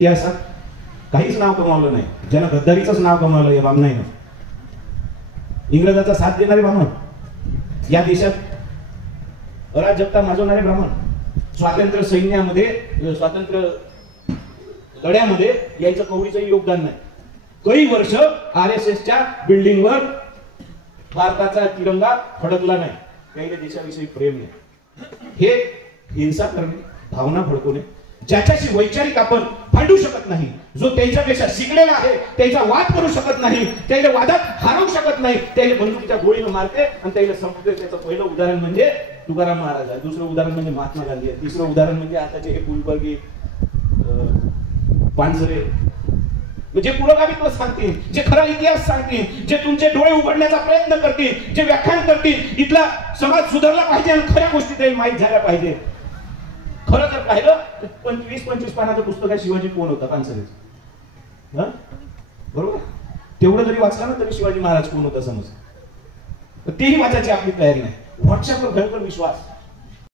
इतिहासात काहीच नाव कमावलं नाही. ज्यानं गद्दारीचंच नाव कमावलं या बामणाईनं, इंग्रजाचा साथ देणारे ब्राह्मण, या देशात अराजकता माजवणारे ब्राह्मण, स्वातंत्र्य सैन्यामध्ये स्वातंत्र्य लढ्यामध्ये यायचं कवडीचंही योगदान नाही. काही वर्ष RSSच्या बिल्डिंगवर भारताचा तिरंगा फडकला नाही. काही देशाविषयी प्रेम नाही. हे हिंसा करणे, भावना भडकवणे, ज्याच्याशी वैचारिक आपण भांडू शकत नाही, जो त्यांच्यापेक्षा शिकलेला आहे, त्याचा वाद करू शकत नाही, त्याला वादात हरवू शकत नाही, त्याला बंदुकीच्या गोळीनं मारते आणि त्याला संपते. त्याचं पहिलं उदाहरण म्हणजे तुकाराम महाराज आहे, दुसरं उदाहरण म्हणजे महात्मा गांधी आहे, तिसरं उदाहरण म्हणजे आताचे हे कुलबर्गी पानसरे, जे पुरोगामित्व सांगतील, जे खरा इतिहास सांगतील, जे तुमचे डोळे उघडण्याचा प्रयत्न करतील, जे व्याख्यान करतील. इथला समाज सुधारला पाहिजे आणि खऱ्या गोष्टी त्याला माहीत झाल्या पाहिजे. खरं जर पाहिलं तर 20-25 पानाचं पुस्तक आहे शिवाजी कोण होता पानसरेचं, बरोबर. तेवढं जरी वाचलं ना तरी शिवाजी महाराज कोण होता समज. तेही वाचायची आपली तयारी नाही. व्हॉट्सअपवर भयंकर विश्वास.